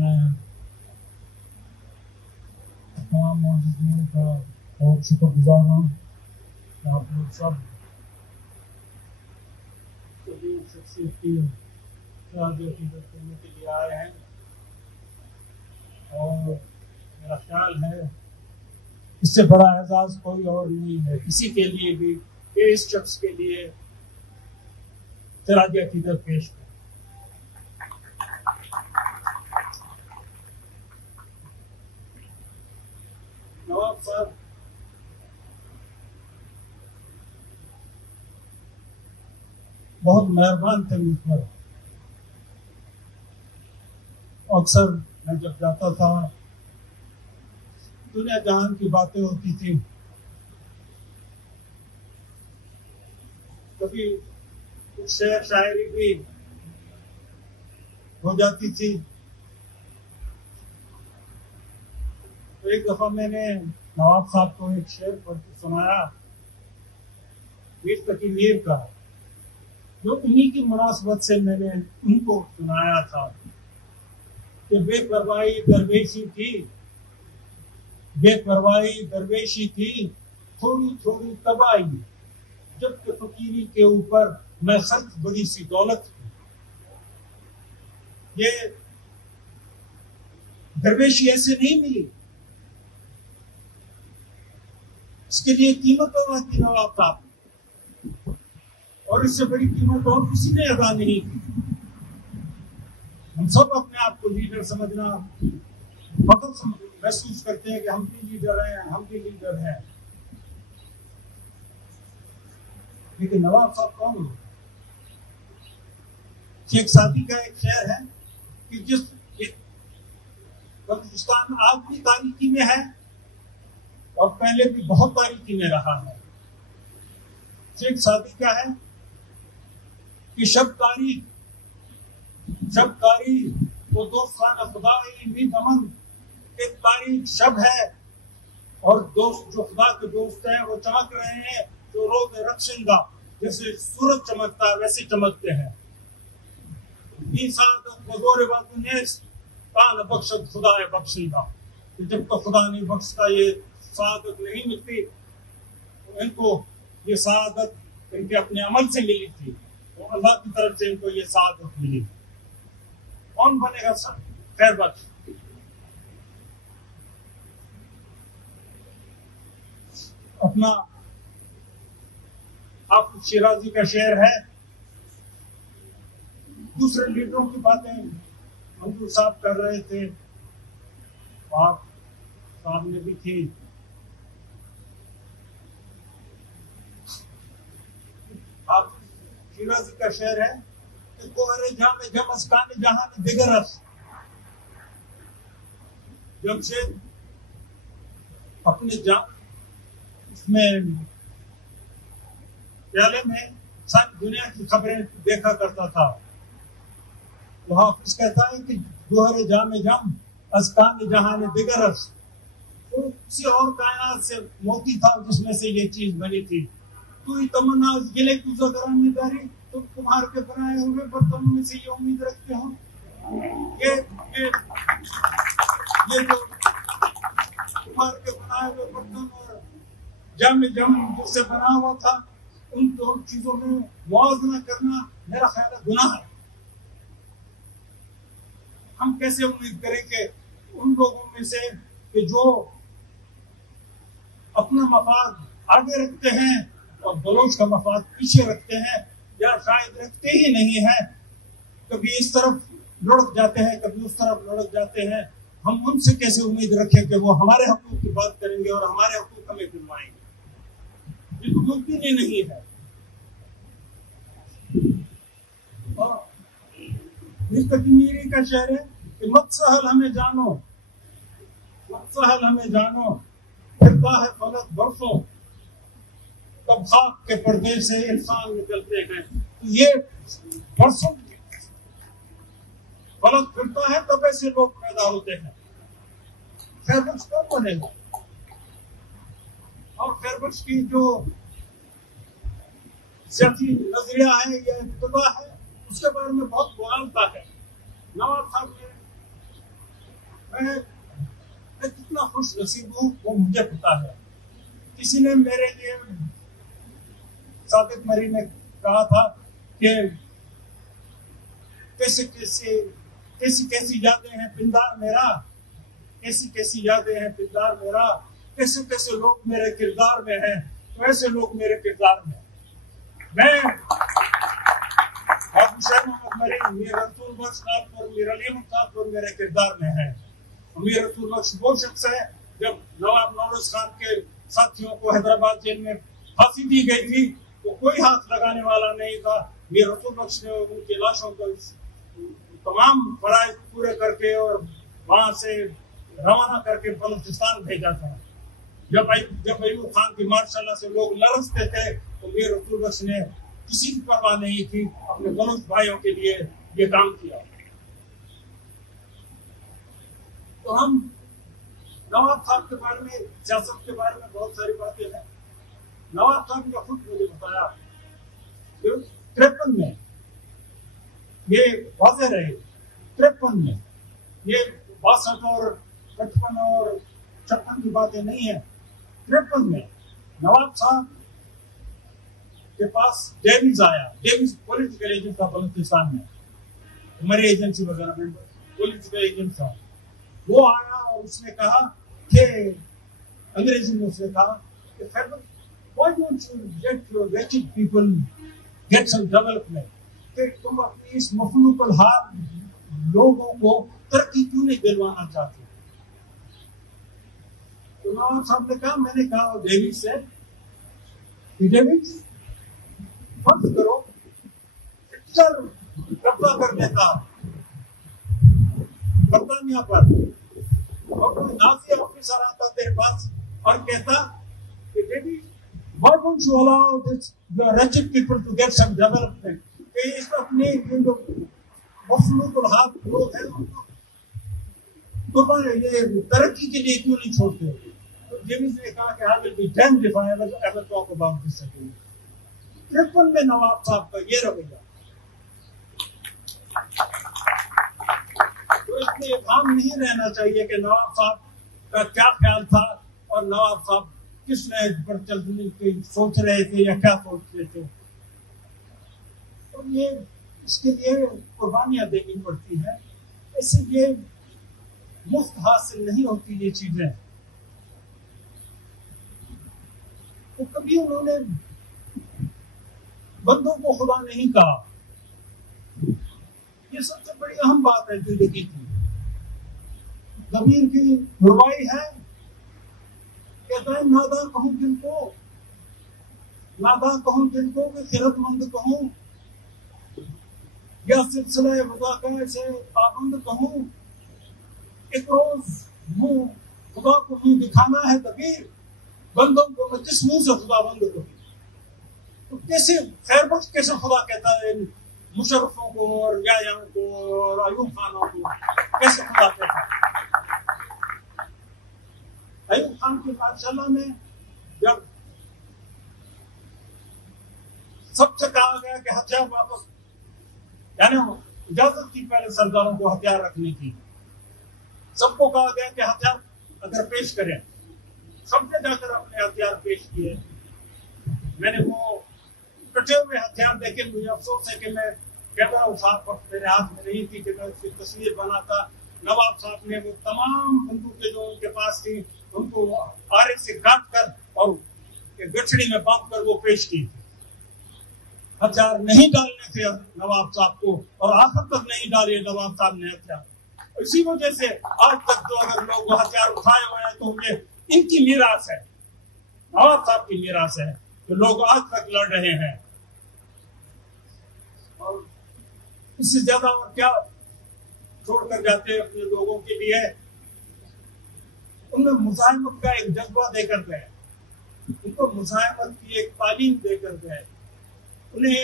मैं तमाम मौजूदों का बहुत शुक्रगुजार हूँ। आप लोग सब सभी शख्सियत की अकीदत करने के लिए आए हैं और मेरा ख्याल है इससे बड़ा एजाज कोई और नहीं है किसी के लिए भी कि इस शख्स के लिए खराज अकीदत पेश करें। नवाब साहब बहुत मेहरबान थे मुझ पर। अक्सर मैं जब जाता था दुनिया जहान की बातें होती थी, कभी कुछ शेर शायरी भी हो जाती थी। तो एक दफा मैंने नवाब साहब को एक शेर पढ़ के सुनाया मीर तकी मीर का, जो इन्हीं की मुनासबत से मैंने उनको सुनाया था कि बेपरवाही दरवेशी थी, बेपरवाही दरवेशी थी, थोड़ी थोड़ी तबाही, जबकि फकीरी के ऊपर मैं खर्च बड़ी सी दौलत थी। ये दरवेशी ऐसे नहीं मिली, इसके लिए कीमत अदा की नवाब साहब, और इससे बड़ी कीमत और किसी ने अदा नहीं की। हम सब अपने आप को लीडर समझना, फख्र महसूस करते हैं कि हम भी लीडर हैं, हम भी लीडर हैं, लेकिन नवाब साहब कौन हो? शेख सादी का एक शेर है कि जिस बलूचिस्तान आज भी तारीकी में है और पहले भी बहुत तारीकी में रहा है। शेख सादी का है कि शबकारी वो दोस्ताना खुदाई भी दमन के तारीख शब है, और दोस्त जो खुदा के दोस्त हैं वो चमक रहे हैं, जो रोज रक्षिंदा जैसे सूरज चमकता है वैसे चमकते हैं। बख्शत खुदा है बख्शिंदा, जब तो खुदा नहीं बख्शता ये सआदत नहीं मिलती। तो इनको ये सआदत इनके अपने अमल से मिली थी, तो अल्लाह की तरफ से इनको ये सआदत मिली। कौन बनेगा खैर बख्श? अपना हाफिज शिराजी का शेर है, दूसरे लीडरों की बातें मंजूर साहब कर रहे थे, आप साहब ने भी थी। हाफिज शिराजी का शेर है कि गोहरे जामे जब अस्कान जहान दिगरस, जमशेद अपने इसमें प्याले में सारी दुनिया की खबरें देखा करता था। तो हाफिज कहता है कि गोहरे जामे जम अस्कान जहान दिगरस, तो किसी और कायनात से मोती था जिसमें से ये चीज बनी थी। तू ही तमन्ना गिले तुझा करामेदारी, तुम कुम्हार के बनाए हुए बर्तनों में से ये उम्मीद रखते हो। ये जो कुम्हार के बनाए हुए बर्तन और जम जिससे बना हुआ था, उन दो चीजों में मुआवजा करना मेरा ख्याल है गुनाह है। हम कैसे उम्मीद करें कि उन लोगों में से कि जो अपना मफाद आगे रखते हैं और बलोच का मफाद पीछे रखते हैं, या शायद रखते ही नहीं है, कभी इस तरफ लुढ़क जाते हैं कभी उस तरफ लुढ़क जाते हैं, हम उनसे कैसे उम्मीद रखें कि वो हमारे हकूक की बात करेंगे और हमारे हकूक हमें दिलवाएंगे? ये तो मुमकिन ही नहीं है। मीरी का शेर है कि मत सहल हमें जानो, मत सहल हमें जानो, फिरता है फलक बरसों, तब खाक के पर्दे से इंसान निकलते हैं। तो ये बरसों फलक फिरता है तब ऐसे लोग पैदा होते हैं। खैरबख्श कौन बनेगा? और खैरबख्श की जो सियासी नजरिया है या इब्तिदा है, उसके बारे में बहुत मुआलता है। नवाब साहब ने मैं कितना खुश नसीब हूँ वो मुझे पता है। किसी ने मेरे लिए, सादिक मरी ने कहा था कि कैसी कैसी यादें हैं पिंदार मेरा, कैसी कैसी यादें हैं पिंदार मेरा, कैसे कैसे लोग मेरे किरदार में हैं, तो ऐसे लोग मेरे किरदार में। मैं हुसैन मोहम्मद मरी, मीर रसूल बख्श साहब और मीर अली अहमद साहब और मेरे किरदार में है। मीर रसूल बख्श वो शख्स है, जब नवाब नौरोज खान के साथियों को हैदराबाद जेल में फांसी दी गई थी तो कोई हाथ लगाने वाला नहीं था। मीर रसूल बख्श ने उनकी लाशों को तमाम फराइज पूरे करके और वहां से रवाना करके बलूचिस्तान भेजा था। जब अयूब खान की मार्शाल्लाह से लोग लरसते थे तो मीर रसूल बख्श ने किसी की परवाह नहीं थी, अपने बलूच भाइयों के लिए ये काम किया। तो हम नवाब साहब के बारे में, सियासत के बारे में बहुत सारी बातें हैं। नवाब साहब ने खुद मुझे बताया 53 में ये वाज़ेह रहे, 53 में ये 62 और 55 और 56 की बातें नहीं है। 53 में नवाब साहब के पास डेविस आया। डेविस पॉलिटिकल एजेंट था बलूचिस्तान में, हमारी एजेंसी वगैरह में पॉलिटिकल एजेंट था। वो आया और उसने कहा कि अंग्रेजी में उसने कहा कि why don't you let your wretched people get some development? कि तुम अपनी इस मफलूकल हाल लोगों को तरक्की क्यों नहीं दिलवाना चाहते? तो नवाब साहब ने कहा, मैंने कहा डेविस से, डेविस फर्ज करो हिटलर कब्जा कर देता बर्तानिया पर और कोई नाजी ऑफिसर आता तेरे पास और कहता कि Davis why don't you allow this the wretched people to get some development? कि इस अपने जो मफलूकुल हाल लोग हैं उनको ये तरक्की के लिए क्यों नहीं छोड़ते? तो डेविस ने कहा कि I will be damned if I ever talk about this again। 53 में नवाब साहब का ये रवैया। तो इसमें इल्हाम नहीं रहना चाहिए कि नवाब साहब का क्या ख्याल था और नवाब साहब किस नहज पर चलने की सोच रहे थे या क्या सोच रहे थे। तो ये इसके लिए कुर्बानियां देनी पड़ती है, इसलिए मुफ्त हासिल नहीं होती ये चीजें। तो कभी उन्होंने बंदों को खुदा नहीं कहा, ये सबसे बड़ी अहम बात है जिंदगी की। ज़मीर की रुवाई है, कहता है नादा कहूं दिल को, नादा कहूं दिल को कि खिरतमंद कहूं, या सिलसिला वज़ाक़ा से पाबंद कहूं। एक रोज मुंह खुदा को मुंह दिखाना है दबीर, बंदों को मैं जिस मुंह से खुदाबंद कहूं। तो कैसे खैरबख्श कैसे खुदा कहता है मुशर्रफों को और यायां को और अयूब खानों को, कैसे खुदा कहता है? अयूब खान की बादशाह में जब सबसे कहा गया कि हथियार वापस, यानी इजाजत थी पहले सरदारों को हथियार रखने की, सबको कहा गया कि हथियार अगर पेश करें, सबने जाकर अपने हथियार पेश किए। मैंने वो कटे हुए हथियार देखे, मुझे अफसोस है कि मैं कैमरा उठा पर मेरे हाथ में नहीं थी कि मैं उसकी तस्वीर बनाता। नवाब साहब ने वो तमाम बंदूकें जो उनके पास थी उनको आरे से काट कर और गठड़ी में बांध कर वो पेश की थी। हथियार नहीं डालने थे नवाब साहब को और आखिर तक नहीं डाले नवाब साहब ने हथियार। इसी वजह से आज तक जो अगर लोग हथियार उठाए हुए हैं तो ये इनकी मीरास है, नवाब साहब की मीरास है, तो लोग आज तक लड़ रहे हैं। और इससे ज्यादा और क्या छोड़कर जाते हैं अपने लोगों के लिए। उनमें मुजाहिमत का एक जज्बा देकर गए, उनको मुजाहिमत की एक तालीम देकर गए, उन्हें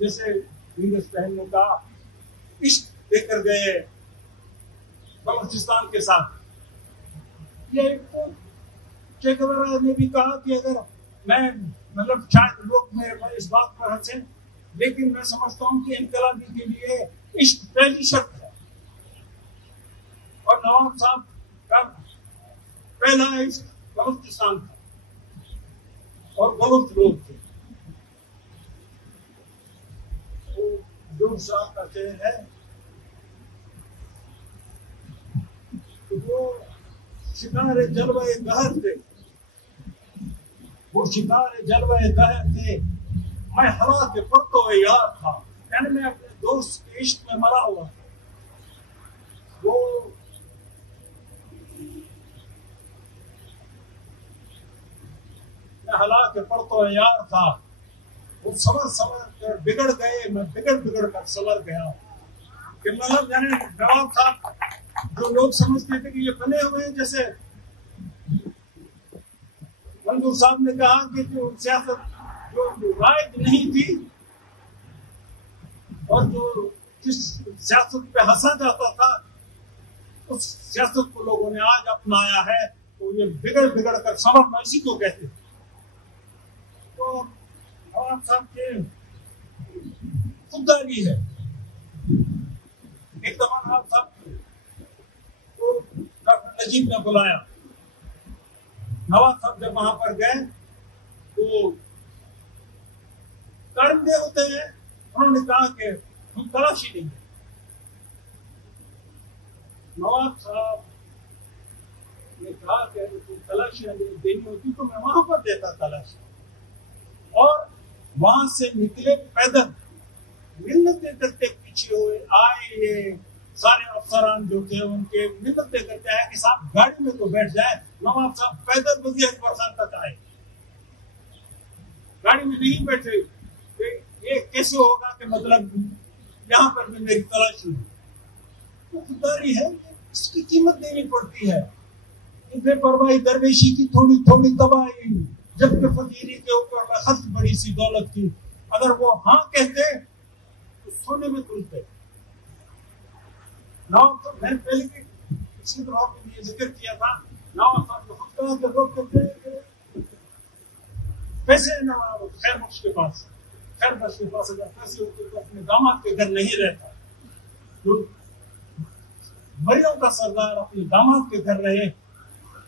जैसे हिंदुस्तान का इश्क देकर गए बलूचिस्तान के साथ। ये तो चे गुवेरा ने भी कहा कि अगर मैं मतलब शायद लोग मेरे पर इस बात पर हंसे, लेकिन मैं समझता हूं कि इनकलाबी के लिए इश्क पहली शर्त है। नवाब साहब का पहला इश्क बलूचिस्तान था और बलूच लोग थे। जो साहब का शेर है वो शिकार जलवाए गहर थे, वो शिकार जलवाए गहर थे, मैं हवा के पत्तों में यार था, यानी मैं अपने दोस्त के इश्क में मरा हुआ था। वो मैं हला के पत्तों में यार था, वो समर कर बिगड़ गए, मैं बिगड़ कर संवर गया। कि मतलब यानी नवाब साहब जो लोग समझते थे कि ये बने हुए हैं, जैसे मंजूर साहब ने कहा कि जो सियासत जो राय नहीं थी और जो जिस सियासत पे हंसा जाता था उस सियासत को लोगों ने आज अपनाया है, तो ये बिगड़ कर संवरना इसी को कहते हैं। तो नवाब साहब के खुददारी है। एक दफा नवाब साहब को डॉक्टर नजीब ने बुलाया। नवाब साहब जब वहां पर गए तो कारिंदे होते हैं, उन्होंने कहा कि हम तलाशी देंगे। नवाब साहब ने कहा कि अगर तलाशी देनी होती तो मैं वहां पर देता तलाशी। और वहां से निकले पैदल, मिन्नतें करते पीछे हुए आए, ये सारे अफसरान जो थे उनके मिन्नतें करते आए कि साहब गाड़ी में तो बैठ जाए। नवाब साहब पैदल वज़ीर अकबर तक आए, गाड़ी में नहीं बैठे। ये कैसे होगा कि मतलब यहाँ पर भी मेरी तलाशी है। तो खुददारी है, इसकी कीमत देनी पड़ती है। इनसे परवाही दरवेशी की थोड़ी थोड़ी तबाही, जबकि फकीरी के ऊपर खर्च बड़ी सी दौलत की। अगर वो हाँ कहते तो सोने में तुलते। नवाब साहब, मैंने पहले भी इसी तरह के लिए जिक्र किया था, नवाब साहब को खुद कहा कि लोग कहते पैसे नवाब खैर बख्श के पास, खैर बख्श के पास अगर पैसे होते तो अपने दामाद के घर नहीं रहता। जो मरियम का सरदार अपने दामाद के घर रहे,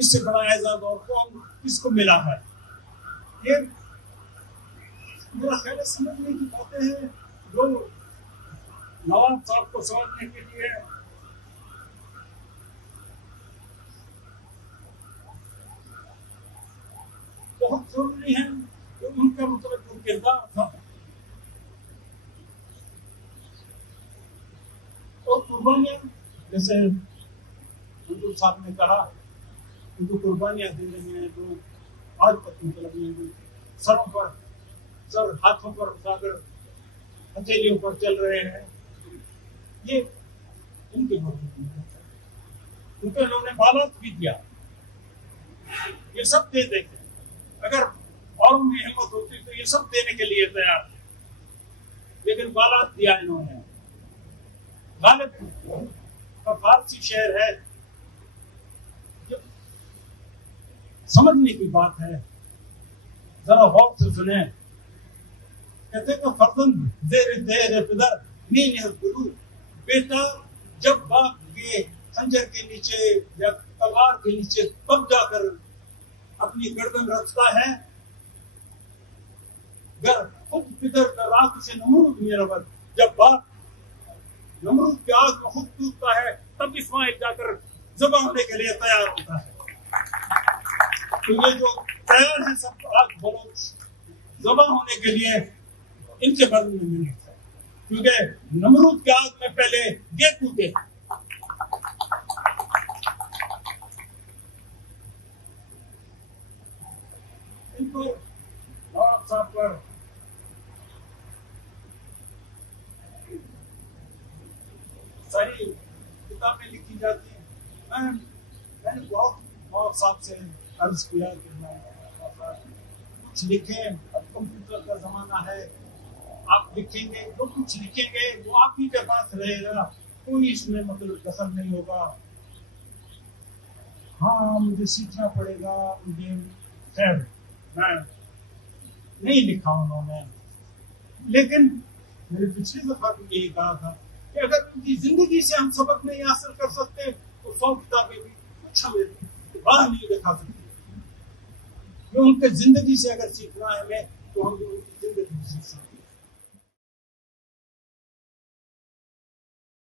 इससे बड़ा एजाज और कौन किसको मिला है। ये मेरा ख्याल समझने की बातें हैं जो नवाब साहब को समझने के लिए बहुत जरूरी है। तो उनका मतलब जो किरदार था और कुर्बानियां, जैसे मंजूर साहब ने कहा, उनको कुर्बानियां दे रही हैं जो आज तक मतलब सरों पर सर हाथों पर उठाकर हथेलियों पर चल रहे हैं। ये उनके उनके लोगों ने बालात भी दिया। ये सब दे देते, अगर औरों में हिम्मत होती तो ये सब देने के लिए तैयार थे, लेकिन बालात दिया इन्होंने। गालिब का फारसी शेर है, समझने की बात है, जरा गौर से सुने। कहते कि फर्जंद देर देर पिदर मीन गुरु, बेटा जब बाप के खंजर के नीचे या तलवार के नीचे तब जाकर अपनी गर्दन रखता है, खुद पितर का राख से नमरूद मेरा बद, जब बाप नमरूद की आग में खुद टूटता है तब इस्माइल जाकर ज़िबा होने के लिए तैयार होता है। तो ये जो तैयार है सब आज बलोच ज़िबा होने के लिए, इनके बारे में नहीं है, क्योंकि नमरूद की आग में पहले ये टूटे। इनको नवाब साहब पर सारी किताबें लिखी जाती हैं। मैंने बहुत नवाब साहब से अर्ज किया कि कुछ लिखें, अब कंप्यूटर का जमाना है, आप लिखेंगे जो कुछ लिखेंगे वो आप ही के पास रहेगा, कोई इसमें मतलब दखल नहीं होगा। हाँ मुझे सीखना पड़ेगा, मुझे खैर मैं नहीं लिखा उन्होंने, लेकिन मेरे पिछली दफा भी यही कहा था कि अगर उनकी जिंदगी से हम सबक नहीं हासिल कर सकते तो तो 100 किताबें भी कुछ हमें बाहर नहीं दिखा सकती। उनके जिंदगी से अगर सीखना है हमें तो हम